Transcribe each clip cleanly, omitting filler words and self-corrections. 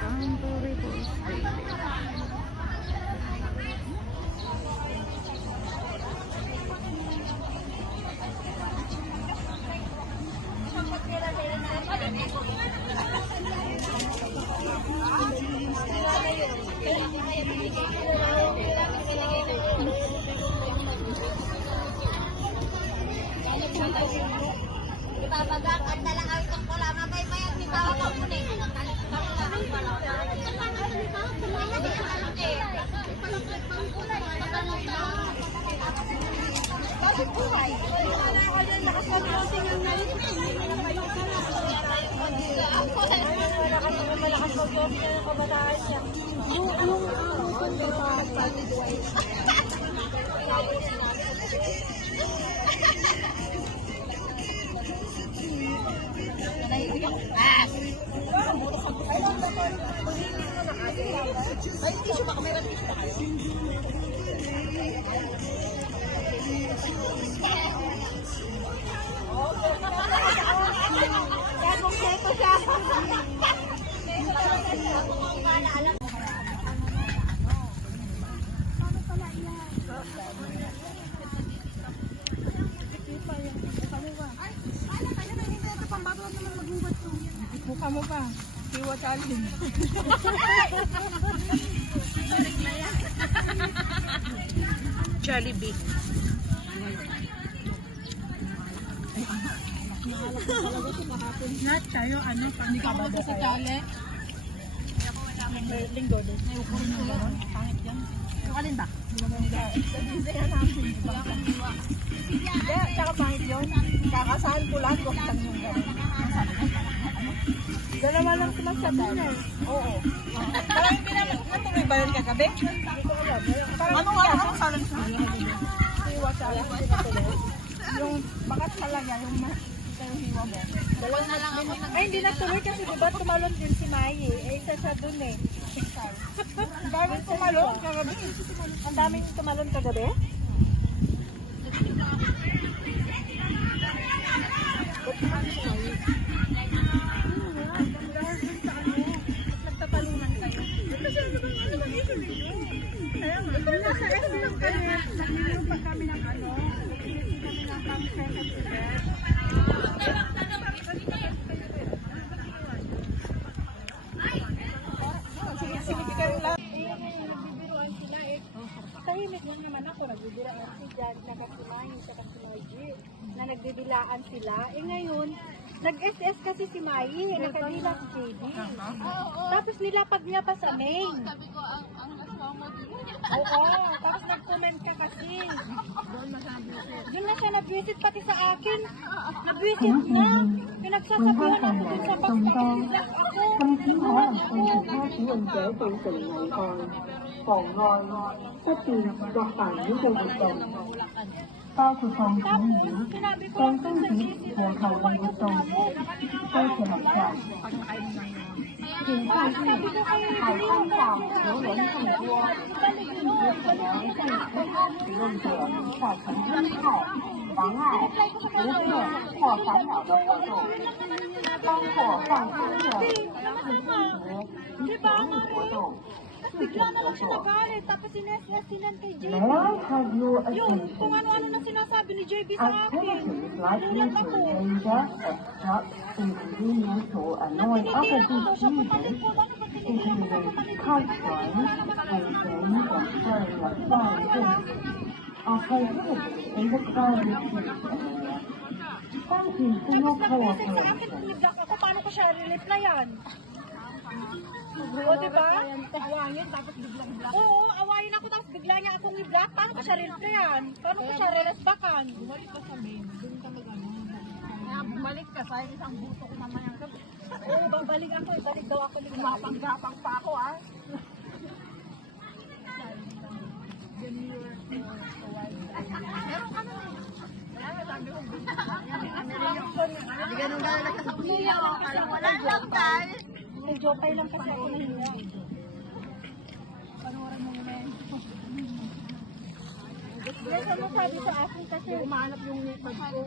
Danbury Falls Baby. Babagak at talagang ang pula mabay-bayag ni tawag ako ni. Mukha mo pa. Hiwa talin. Jollibee. Not kayo, ano, panikabada sa tali. Linggo din. Pangit yan. Alin ba? Hindi, tsaka pangit yun. Kakasaan ko lang kung saan yung gano'n. Dalawa lang sumasabi na eh. Oo. Parang natuloy ba yun kagabi? Hindi ko alam. Anong salang sa hiwa salang? Yung bakat talaga, yung hiwa mo. Dalawa na lang ako. Ay, hindi natuloy kasi diba tumalon din si Mai eh. Isa siya dun eh. Ang daming tumalon kagabi. Ang daming tumalon kagabi? Tahimik lang naman ako, nagbibilaan si Jan, nakasimahin siya kasi Margie, na nagbibilaan sila. Eh ngayon, nag-SS kasi si Mai, nakabila si JD. Tapos nilapag niya pa sa main. Sabi ko, ang aswa mo din. Oo, tapos nag-comment ka kasi. Doon na siya nag-visit pati sa akin. Nag-visit na. Pinagsasabihan ako dun sa pagpapilak ako. 妨礙不斷作反嘅活動，包括放錢魚、掟公子和球類活動，對其民眾。警察是海滩上游人众多，也可能对其他使用者造成危害、妨礙、不便或煩擾的活動，包括放生的自清潔及保育活動。 Bigla na lang siya nagalit, tapos sinesles sinan kay JB. May I have your Yung attention, kung ano-ano na sinasabi ni JB sa akin. activities likely Nagulat to ako. endanger, obstruct, inconvenience or annoy other good citizens, including kite flying, drinking or throwing of flying things, are prohibited in the crowded street area. Thank you for your Sa akin, cooperation. nag-block ako, paano ko siya re-replyan? O, diba? Awayin, tapos biglang block. Oo, awayin ako, tapos bigla niya akong i-block. Paano ko siya re-replyan? Paano ko siya re-resbakan? Bumalik ka sa main, doon ka mag-ano. Bumalik ka, sa isang buto ko mamaya. Oo, babalik ako, balik daw ako. Gumapang-gapang pa ako, ah. Meron ka na. Hindi ganun na lang sa umiyo. Wala lang tayo. Nag-jopay lang kasi ako nahiya. Panoorin mo naman. Kasi ano sabi sa akin kasi umahanap yung network ko.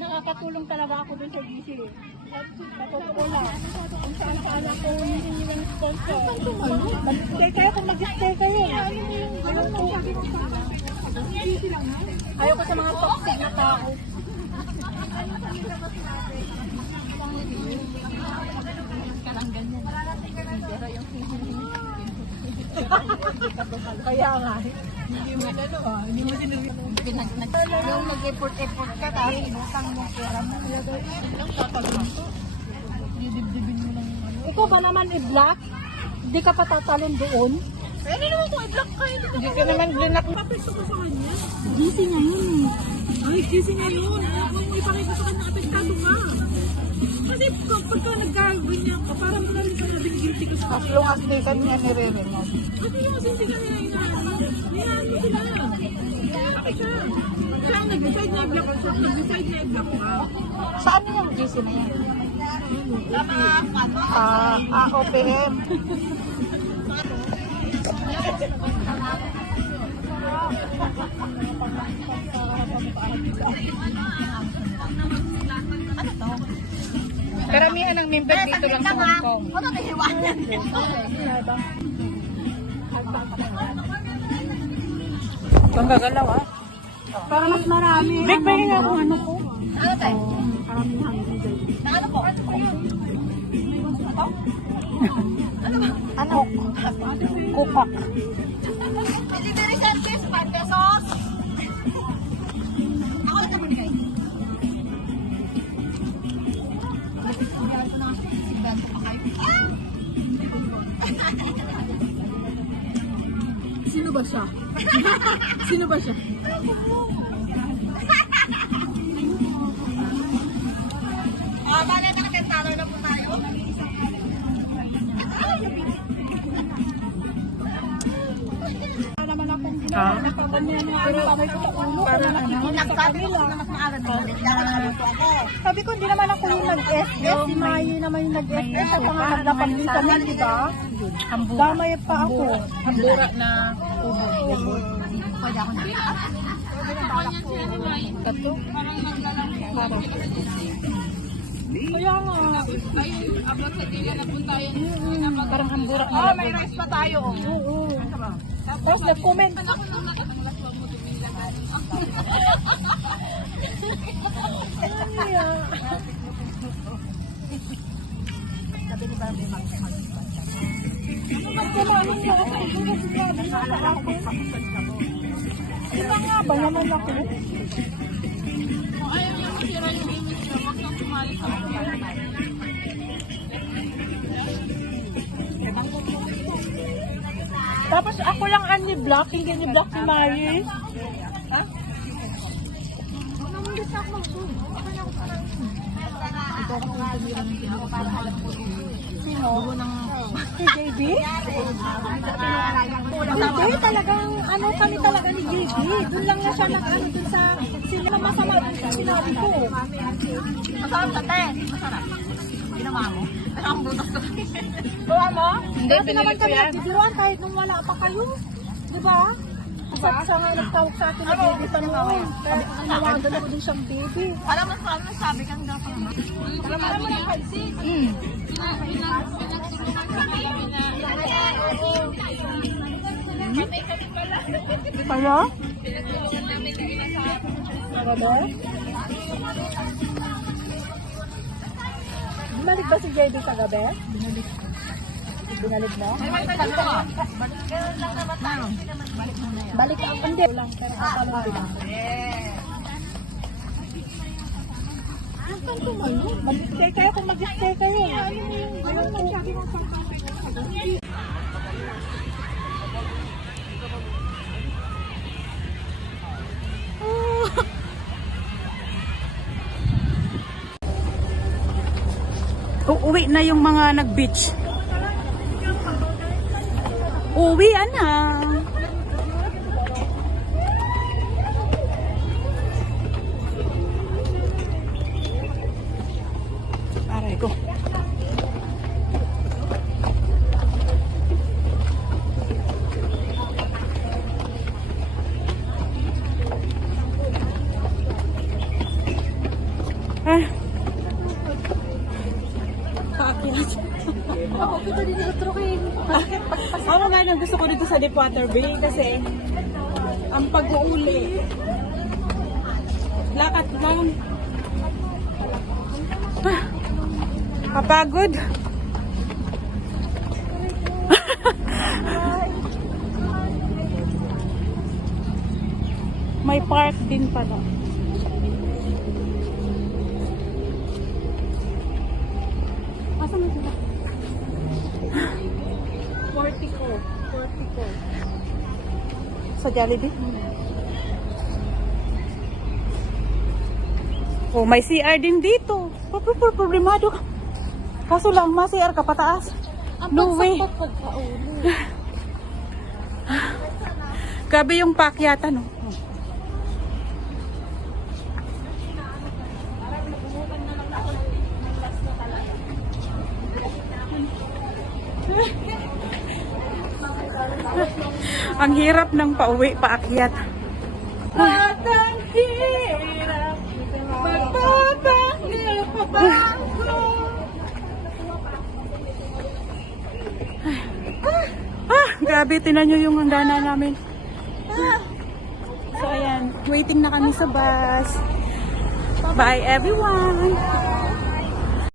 Nakakatulong talaga ako dun sa GC. Totoo lang. Kung saan Mag-stay kayo kung mag-stay kayo. Ayoko sa mga toxic na tao. Kaya nga, hindi mo hindi mo Yung nag-effort-effort ka, tapos ibutang mo pera mo. Ikaw ba naman i-block? Hindi ka pa tatalon doon? Pwede naman kung i-block ka, Hindi ka naman blinak. Papesto ko sa kanya. Gising ngayon. Ay, gising ngayon. Huwag mo ipakita sa kanya, apektado ka. Kasi pagka nag-ganyan ka, parang wala rin sinabing guilty ka sa As long as di ka niya nire-remove. Kasi yung kasi hindi ka nila inaano. Inaano mo sila. Kaya siya. Siya ang nag-decide na i-block ka. Siya ang nag-decide na i-block ka. Saan yung GC na yan? OPM. Karamihan ng member dito lang sa Hong Kong. Ano na hiwanan? Kung gagalaw ah. Para mas marami. Big pa nga kung ano po. Ano tayo? Ano po? Ano? Kupak. Delivery service, 5 pesos. Ako lang naman guys. Sino ba siya? Sino ba siya? Bale na $10 na po tayo. Naman akong nakaganyan na kamay ko sa ulo. Para nagsabi ko na mas maaga na lalakaluto ako. Sabi ko, hindi naman ako yung nag-SS. Si Mayi naman yung nag-SS. At mga naglapag din kami, di ba? Damay pa ako. Hambura na ubo. Pwede ako na. Tato? Kaya nga. Parang hambura na. May rice pa tayo. Oo. Tapos nag-comment. Sabi ni Barbie Iba nga ba naman ako? Tapos ako lang ang ni-block, hindi ni-block si Maris. Ha? Sino? Si JB? JB talagang, ano kami talaga ni JB. Doon lang na siya nag-ano doon sa sila masama doon sa sinabi ko. Masarap sa te. Masarap. Ginawa mo. Ang butas ko. Gawa mo? Hindi, Dati pinili naman ko kami yan. nagbibiruan kahit nung wala pa kayo. Di ba? Sa nga nagtawag sa atin na baby pa noon. Kaya nawagan ko din siyang baby. Alam mo sa ano sabi kang dapat. Alam mo ng pansin. Kaya? Ano? Binalik ba si JD kagabi? Binalik mo? Balik ako. Hindi. Pero kapalong din ako. Saan tumayo? Mag-stay kayo kung mag-stay kayo. Ayaw mo sabi mo sa Uuwi na yung mga nag-beach. Uwi na. Aray ko. paakyat. Ako kita din sa trukin. Ako nga nang gusto ko dito sa Deepwater Bay kasi ang pag-uuli. Lakad lang. Kapagod. May park din pala. Asan na sila? Portico. Sa Jollibee? Oh, may CR din dito. Problemado ka. Kaso lang, mas CR ka pataas. No way. Pagkauli. Grabe yung paakyatan, no? Ang hirap ng pauwi, paakyat. At ang hirap magpapanggil pa ba ako? Grabe, tinan nyo yung hangganan namin. So, ayan. Waiting na kami sa bus. Bye, everyone!